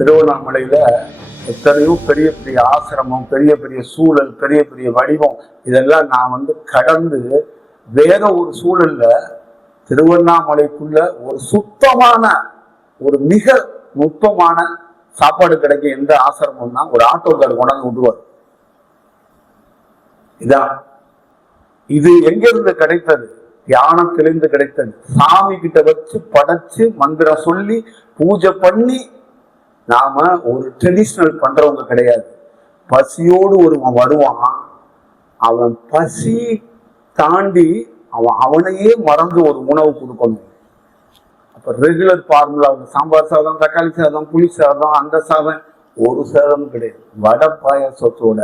திருவண்ணாமலையில எத்தனையோ பெரிய பெரிய ஆசிரமம், பெரிய பெரிய சூழல், பெரிய பெரிய வடிவம், இதெல்லாம் நான் கடந்து வேற ஒரு சூழல்ல திருவண்ணாமலைக்குள்ள ஒரு சுத்தமான, ஒரு மிக நுட்பமான சாப்பாடு கிடைக்க எந்த ஆசிரமம்னா ஒரு ஆட்டோக்கார் கொண்டாந்து விட்டுருவார். இதான் இது எங்க இருந்து கிடைத்தது? தியானத்திலிருந்து கிடைத்தது. சாமி கிட்ட வச்சு படைச்சு மந்திரம் சொல்லி பூஜை பண்ணி நாம ஒரு ட்ரெடிஷனல் பண்றவங்க கிடையாது. பசியோடு ஒருவன் வருவான், அவன் பசி தாண்டி அவனையே மறந்து ஒரு உணவு கொடுக்கணும். அப்ப ரெகுலர் ஃபார்முலா சாம்பார் சாதம், தக்காளி சாதம், புளி சாதம், அந்த சாதம், ஒரு சாதம் கிடையாது. வடை பாயாசத்தோட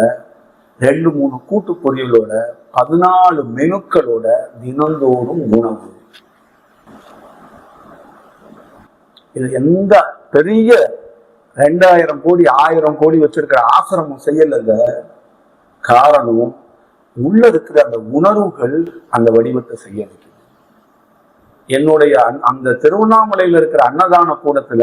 2-3 கூட்டு பொரியலோட 14 மெனுக்களோட தினந்தோறும் உணவு. இது எந்த பெரிய 2000 கோடி 1000 கோடி வச்சிருக்கிற ஆசிரமம் செய்யலங்க. காரணம் உள்ள இருக்கிற அந்த உணர்வுகள் அந்த வடிவத்தை செய்ய வைக்கும். என்னுடைய அந்த திருவண்ணாமலையில இருக்கிற அன்னதான கூடத்துல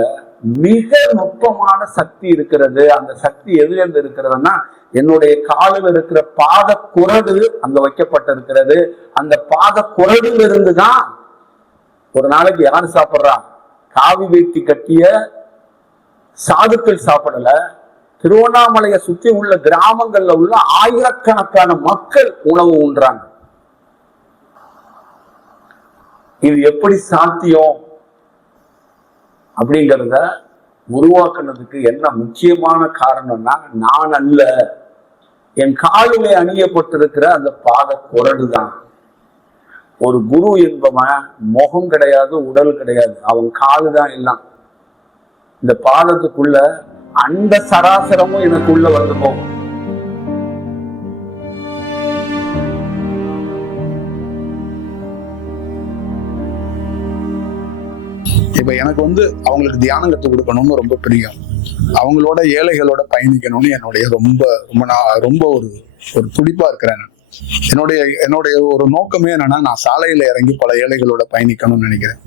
மிக நுட்பமான சக்தி இருக்கிறது. அந்த சக்தி எதுல இருந்து இருக்கிறதுன்னா, என்னுடைய காலில் இருக்கிற பாத குரடு அங்க வைக்கப்பட்டிருக்கிறது. அந்த பாத குரடுல இருந்துதான் ஒரு நாளைக்கு யாரு சாப்பிட்றா? காவி வேட்டி கட்டிய சாதுக்கள் சாப்பிடல. திருவண்ணாமலையை சுற்றி உள்ள கிராமங்கள்ல உள்ள ஆயிரக்கணக்கான மக்கள் உணவு உண்றாங்க. இது எப்படி சாத்தியம் அப்படிங்கிறத உருவாக்குனதுக்கு என்ன முக்கியமான காரணம்னா, நான் அல்ல, என் காலிலே அணியப்பட்டிருக்கிற அந்த பாத குரடு தான். ஒரு குரு என்பவன் முகம் கிடையாது, உடல் கிடையாது, அவன் காலு தான் எல்லாம். இந்த பாதத்துக்குள்ள அந்த சராசரமும் எனக்குள்ள வந்து போகும். இப்ப எனக்கு அவங்களுக்கு தியானம் கற்றுக் கொடுக்கணும்னு ரொம்ப பிரியம். அவங்களோட ஏழைகளோட பயணிக்கணும்னு என்னுடைய ரொம்ப ஒரு துடிப்பா இருக்கிறேன். என்னுடைய ஒரு நோக்கமே என்னன்னா, நான் சாலையில இறங்கி பல ஏழைகளோட பயணிக்கணும்னு நினைக்கிறேன்.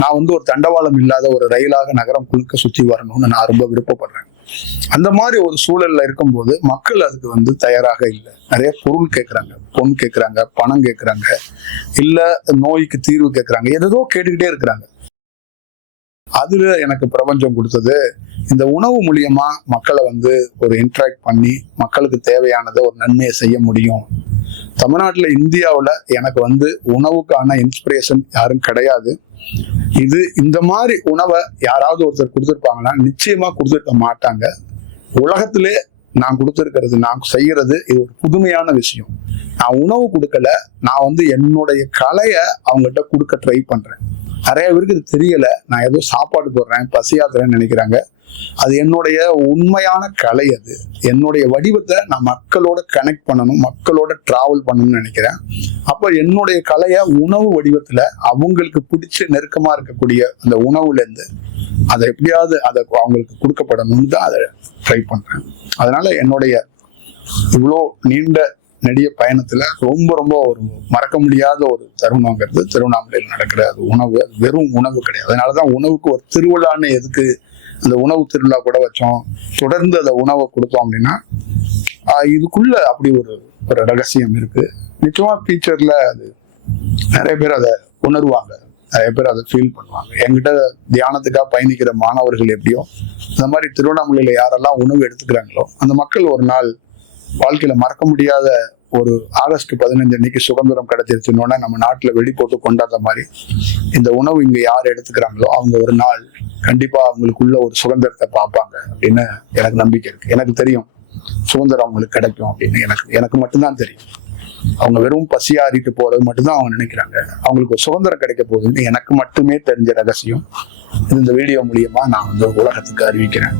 நான் ஒரு தண்டவாளம் இல்லாத ஒரு ரயிலாக நகரம் குழுக்க சுற்றி வரணும்னு நான் ரொம்ப விருப்பப்படுறேன். அந்த மாதிரி ஒரு சூழல்ல இருக்கும்போது மக்கள் அதுக்கு தயாராக இல்லை. நிறைய பொருள் கேட்கறாங்க, பொன் கேட்கறாங்க, பணம் கேட்கறாங்க, இல்ல நோய்க்கு தீர்வு கேட்கறாங்க, ஏதோ கேட்டுக்கிட்டே இருக்கிறாங்க. அதுல எனக்கு பிரபஞ்சம் கொடுத்தது, இந்த உணவு மூலியமா மக்களை ஒரு இன்ட்ராக்ட் பண்ணி மக்களுக்கு தேவையானதை ஒரு நன்மையை செய்ய முடியும். தமிழ்நாட்டுல, இந்தியாவுல எனக்கு உணவுக்கான இன்ஸ்பிரேஷன் யாரும் கிடையாது. இந்த மாதிரி உணவை யாராவது ஒருத்தர் கொடுத்துருப்பாங்கன்னா நிச்சயமா கொடுத்துருக்க மாட்டாங்க. உலகத்திலே நான் கொடுத்துருக்கிறது, நான் செய்யறது இது ஒரு புதுமையான விஷயம். நான் உணவு கொடுக்கல, நான் என்னுடைய கலையை அவங்ககிட்ட கொடுக்க ட்ரை பண்றேன். நிறைய பேருக்கு இது தெரியல. நான் ஏதோ சாப்பாடு போடுறேன், பசியாத்துறேன்னு நினைக்கிறாங்க. அது என்னுடைய உண்மையான கலை. அது என்னுடைய வடிவத்தை நான் மக்களோட கனெக்ட் பண்ணணும், மக்களோட டிராவல் பண்ணணும்னு நினைக்கிறேன். அப்ப என்னுடைய கலையை உணவு வடிவத்துல அவங்களுக்கு பிடிச்ச நெருக்கமா இருக்கக்கூடிய அந்த உணவுல இருந்து அதை எப்படியாவது அதை அவங்களுக்கு கொடுக்கப்படணும்னு தான் அதை ட்ரை பண்றேன். அதனால என்னுடைய இவ்வளோ நீண்ட நெடிய பயணத்துல ரொம்ப ஒரு மறக்க முடியாத ஒரு தருணங்கிறது திருவண்ணாமலையில் நடக்கிற அது உணவு. வெறும் உணவு கிடையாது. அதனாலதான் உணவுக்கு ஒரு திருவிழான்னு எதுக்கு அந்த உணவு திருவிழா கூட வச்சோம். தொடர்ந்து அந்த உணவை கொடுத்தோம் அப்படின்னா இதுக்குள்ள அப்படி ஒரு ரகசியம் இருக்கு. நிச்சயமா ஃபியூச்சர்ல அது நிறைய பேர் அதை உணர்வாங்க, நிறைய பேர் அதை ஃபீல் பண்ணுவாங்க. என்கிட்ட தியானத்துக்காக பயணிக்கிற மாணவர்கள் எப்படியோ அந்த மாதிரி திருவண்ணாமலையில யாரெல்லாம் உணவு எடுத்துக்கிறாங்களோ அந்த மக்கள் ஒரு நாள் வாழ்க்கையில மறக்க முடியாத ஒரு ஆகஸ்ட் 15 அன்னைக்கு சுதந்திரம் கிடைச்சிருச்சுன்னொன்னே நம்ம நாட்டுல வெடி போட்டு கொண்டாடுற மாதிரி இந்த உணவு இங்க யார் எடுத்துக்கிறாங்களோ அவங்க ஒரு நாள் கண்டிப்பா அவங்களுக்குள்ள ஒரு சுதந்திரத்தை பார்ப்பாங்க அப்படின்னு எனக்கு நம்பிக்கை இருக்கு. எனக்கு தெரியும் சுதந்திரம் அவங்களுக்கு கிடைக்கும் அப்படின்னு எனக்கு மட்டும்தான் தெரியும். அவங்க வெறும் பசியாறிட்டு போறது மட்டும்தான் அவங்க நினைக்கிறாங்க. அவங்களுக்கு ஒரு சுதந்திரம் கிடைக்க போகுதுன்னு எனக்கு மட்டுமே தெரிஞ்ச ரகசியம் இந்த வீடியோ மூலியமா நான் உலகத்துக்கு அறிவிக்கிறேன்.